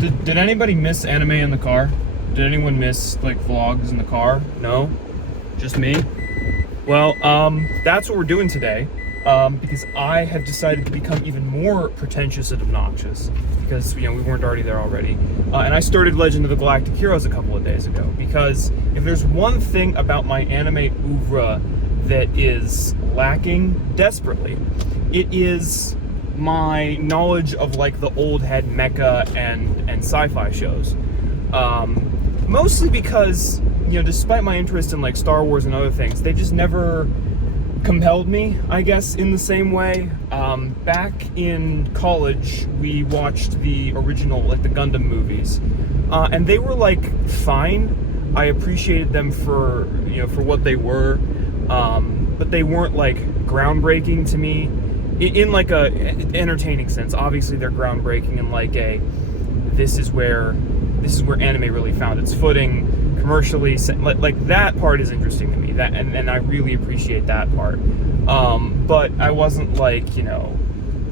Did anybody miss anime in the car? Did anyone miss like vlogs in the car? No? Just me? Well, that's what we're doing today, because I have decided to become even more pretentious and obnoxious, because, we weren't already there already, and I started Legend of the Galactic Heroes a couple of days ago, because if there's one thing about my anime oeuvre that is lacking desperately, it is my knowledge of like the old head mecha and sci-fi shows. Mostly because, despite my interest in like Star Wars and other things, they just never compelled me, I guess, in the same way. Back in college, we watched the original, like the Gundam movies, and they were like fine. I appreciated them for what they were, but they weren't like groundbreaking to me in like a entertaining sense. Obviously, they're groundbreaking in like a this is where anime really found its footing commercially. Like that part is interesting to me. That and I really appreciate that part. But I wasn't like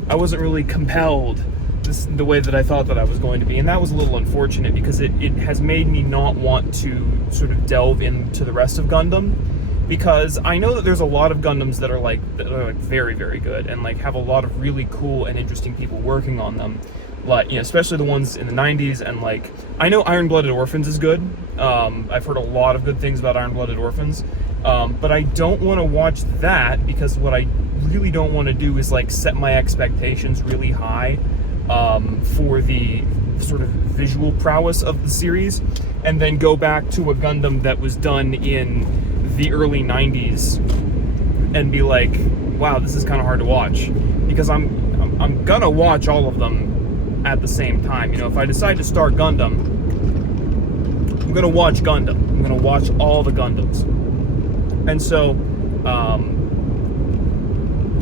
I wasn't really compelled the way that I thought that I was going to be, and that was a little unfortunate because it has made me not want to sort of delve into the rest of Gundam, because I know that there's a lot of Gundams that are like very, very good and like have a lot of really cool and interesting people working on them. Like, especially the ones in the 90s, and like, I know Iron-Blooded Orphans is good. I've heard a lot of good things about Iron-Blooded Orphans, but I don't want to watch that because what I really don't want to do is like set my expectations really high for the sort of visual prowess of the series, and then go back to a Gundam that was done in the early 90s and be like, wow, this is kind of hard to watch, because I'm gonna watch all of them at the same time. If I decide to start Gundam, I'm gonna watch Gundam. I'm gonna watch all the Gundams. And so,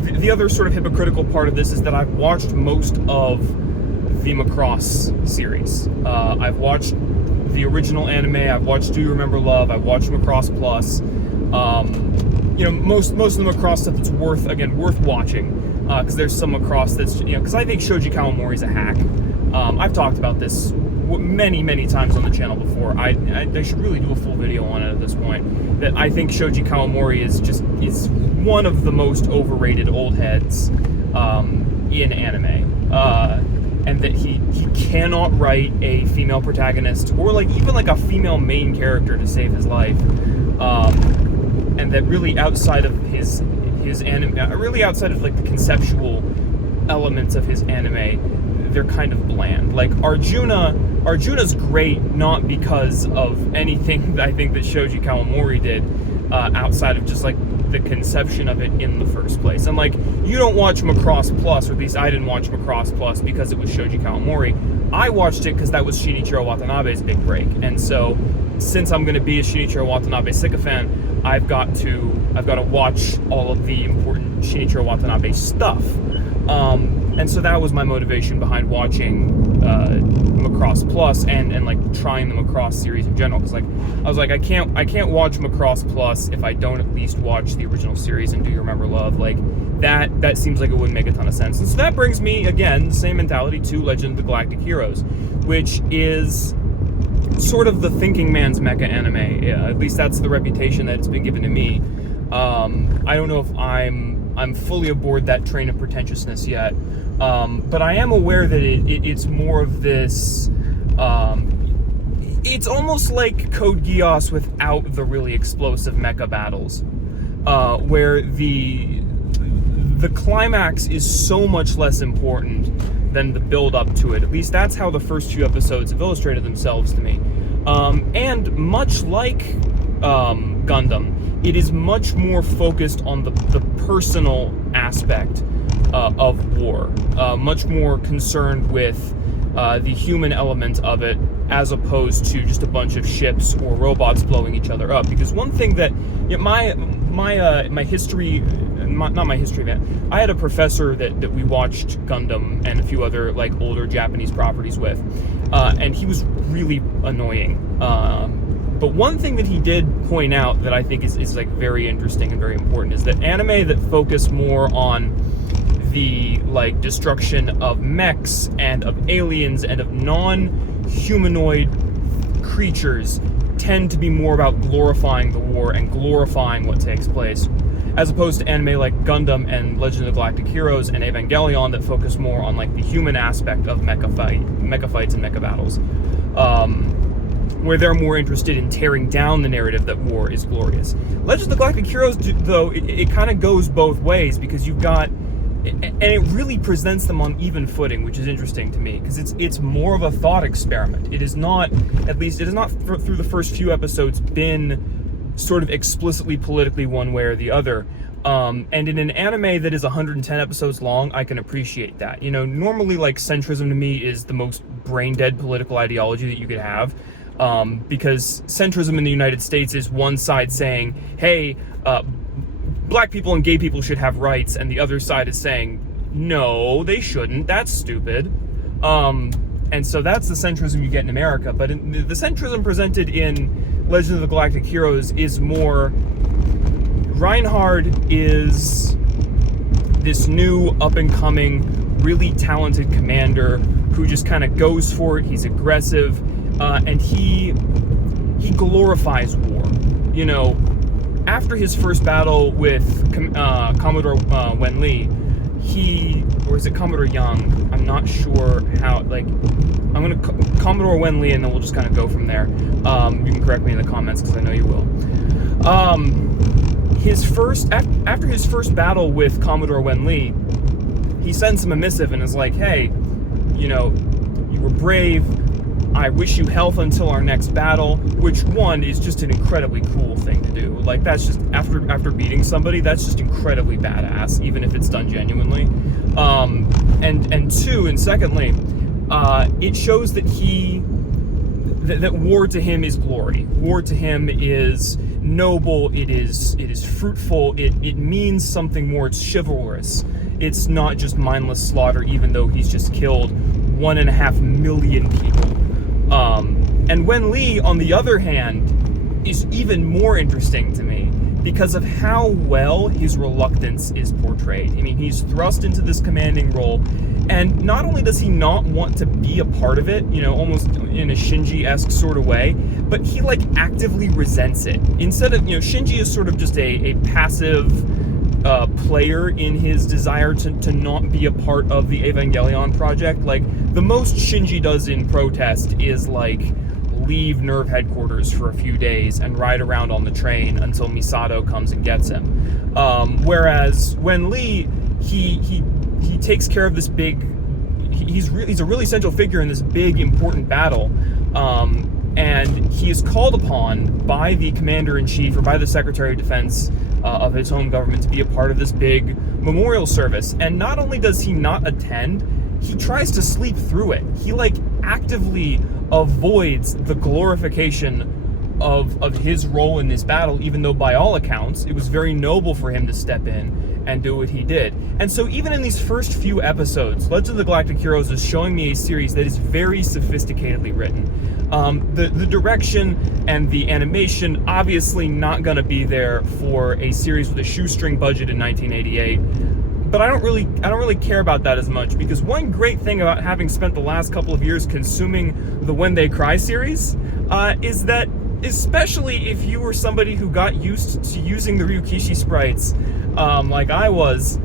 the other sort of hypocritical part of this is that I've watched most of the Macross series. I've watched the original anime. I've watched Do You Remember Love? I've watched Macross Plus. Most of the Macross stuff that's worth watching. Because there's some Macross that's, because I think Shoji Kawamori's a hack. I've talked about this many times on the channel before. I should really do a full video on it at this point. That I think Shoji Kawamori is one of the most overrated old heads in anime. And that he cannot write a female protagonist or like even like a female main character to save his life. And that really outside of his anime, really outside of like the conceptual elements of his anime, they're kind of bland. Like Arjuna's great not because of anything I think that Shoji Kawamori did, outside of just like the conception of it in the first place. And like, you don't watch Macross Plus, or at least I didn't watch Macross Plus because it was Shoji Kawamori. I watched it because that was Shinichiro Watanabe's big break. And so, since I'm going to be a Shinichiro Watanabe sycophant, I've got to watch all of the important Shinichiro Watanabe stuff. And so that was my motivation behind watching Macross Plus and like trying the Macross series in general. Because like I was like, I can't watch Macross Plus if I don't at least watch the original series and Do You Remember Love? Like that seems like it wouldn't make a ton of sense. And so that brings me again, the same mentality, to Legend of the Galactic Heroes, which is sort of the thinking man's mecha anime. Yeah, at least that's the reputation that it's been given to me. I don't know if I'm fully aboard that train of pretentiousness yet, but I am aware that it's more of this. It's almost like Code Geass without the really explosive mecha battles, where the climax is so much less important than the build up to it. At least that's how the first few episodes have illustrated themselves to me. And much like Gundam, it is much more focused on the personal aspect of war, much more concerned with the human element of it, as opposed to just a bunch of ships or robots blowing each other up. Because one thing that my history, not my history, man. I had a professor that we watched Gundam and a few other like older Japanese properties with, and he was really annoying. But one thing that he did point out that I think is like very interesting and very important is that anime that focus more on the like destruction of mechs and of aliens and of non-humanoid creatures tend to be more about glorifying the war and glorifying what takes place, as opposed to anime like Gundam and Legend of the Galactic Heroes and Evangelion that focus more on like the human aspect of mecha fights and mecha battles, where they're more interested in tearing down the narrative that war is glorious. Legend of the Galactic Heroes, though, it kind of goes both ways, because you've got, and it really presents them on even footing, which is interesting to me, because it's more of a thought experiment. It is not, at least it has not through the first few episodes been sort of explicitly politically one way or the other. And in an anime that is 110 episodes long, I can appreciate that. You know, normally like centrism to me is the most brain dead political ideology that you could have. Because centrism in the United States is one side saying, hey, black people and gay people should have rights, and the other side is saying, no, they shouldn't, that's stupid. And so that's the centrism you get in America. But the centrism presented in Legend of the Galactic Heroes is more, Reinhard is this new up-and-coming, really talented commander who just kind of goes for it. He's aggressive, and he glorifies war. You know, after his first battle with Commodore Wenli, or is it Commodore Young? I'm not sure how, like, I'm going to Commodore Wenli, and then we'll just kind of go from there. You can correct me in the comments, because I know you will. After his first battle with Commodore Wenli, he sends him a missive and is like, hey, you know, you were brave, I wish you health until our next battle, which one is just an incredibly cool thing to do. Like, that's just, after beating somebody, that's just incredibly badass, even if it's done genuinely. And two, and secondly, it shows that that war to him is glory. War to him is noble, it is fruitful, it means something more, it's chivalrous. It's not just mindless slaughter, even though he's just killed 1.5 million people. And Wenli, on the other hand, is even more interesting to me because of how well his reluctance is portrayed. I mean, he's thrust into this commanding role, and not only does he not want to be a part of it, you know, almost in a Shinji-esque sort of way, but he, like, actively resents it. Instead of, you know, Shinji is sort of just a passive player in his desire to not be a part of the Evangelion project. Like, the most Shinji does in protest is, like, leave Nerve headquarters for a few days and ride around on the train until Misato comes and gets him. Whereas Wenli, he takes care of this big, he's a really central figure in this big important battle, and he is called upon by the commander-in-chief or by the Secretary of Defense of his home government to be a part of this big memorial service. And not only does he not attend, he tries to sleep through it. He, like, actively avoids the glorification of his role in this battle, even though by all accounts it was very noble for him to step in and do what he did. And so even in these first few episodes, Legend of the Galactic Heroes is showing me a series that is very sophisticatedly written. The direction and the animation, obviously not going to be there for a series with a shoestring budget in 1988. But I don't really care about that as much, because one great thing about having spent the last couple of years consuming the When They Cry series is that, especially if you were somebody who got used to using the Ryukishi sprites, like I was,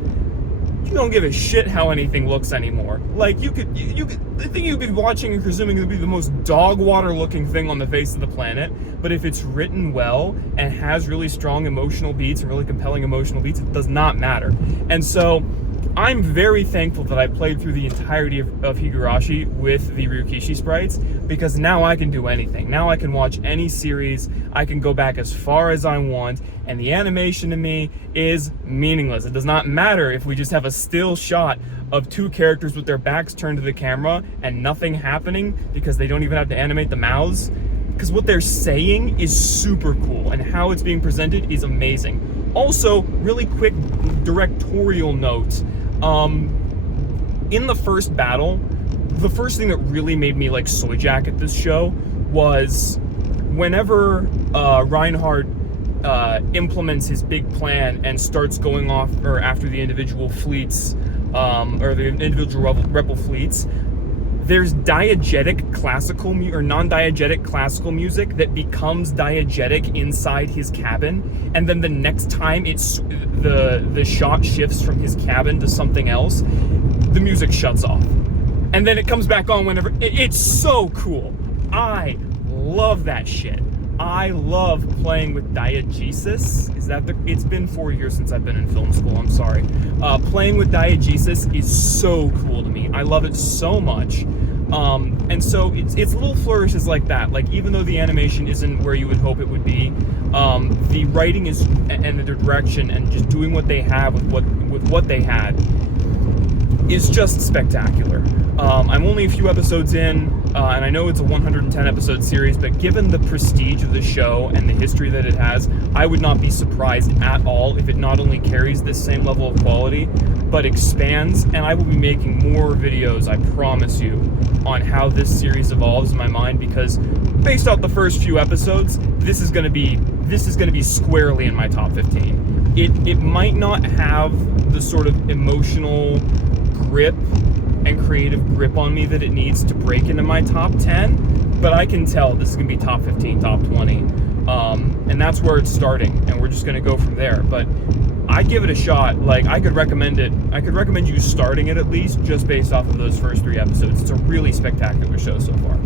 you don't give a shit how anything looks anymore. Like, the thing you'd be watching and presuming would be the most dog water looking thing on the face of the planet, but if it's written well and has really strong emotional beats and really compelling emotional beats, it does not matter. And so I'm very thankful that I played through the entirety of Higurashi with the Ryukishi sprites, because now I can do anything. Now I can watch any series, I can go back as far as I want, and the animation to me is meaningless. It does not matter if we just have a still shot of two characters with their backs turned to the camera and nothing happening, because they don't even have to animate the mouths, because what they're saying is super cool, and how it's being presented is amazing. Also, really quick directorial note, in the first battle, the first thing that really made me like soy jacket this show was whenever Reinhardt implements his big plan and starts going off or after the individual fleets or the individual rebel fleets. There's diegetic classical or non-diegetic classical music that becomes diegetic inside his cabin, and then the next time the shot shifts from his cabin to something else, the music shuts off, and then it comes back on whenever. It's so cool. I love that shit. I love playing with diegesis. It's been 4 years since I've been in film school, I'm sorry. Playing with diegesis is so cool to me. I love it so much. And so it's little flourishes like that. Like, even though the animation isn't where you would hope it would be, the writing is, and the direction, and just doing what they have with what they had is just spectacular. I'm only a few episodes in, and I know it's a 110 episode series, but given the prestige of the show and the history that it has, I would not be surprised at all if it not only carries this same level of quality, but expands. And I will be making more videos, I promise you, on how this series evolves in my mind, because based off the first few episodes, this is going to be squarely in my top 15. It might not have the sort of emotional grip and creative grip on me that it needs to break into my top 10, but I can tell this is going to be top 15, top 20, and that's where it's starting, and we're just going to go from there. But I give it a shot. Like, I could recommend you starting it, at least just based off of those first 3 episodes. It's a really spectacular show so far.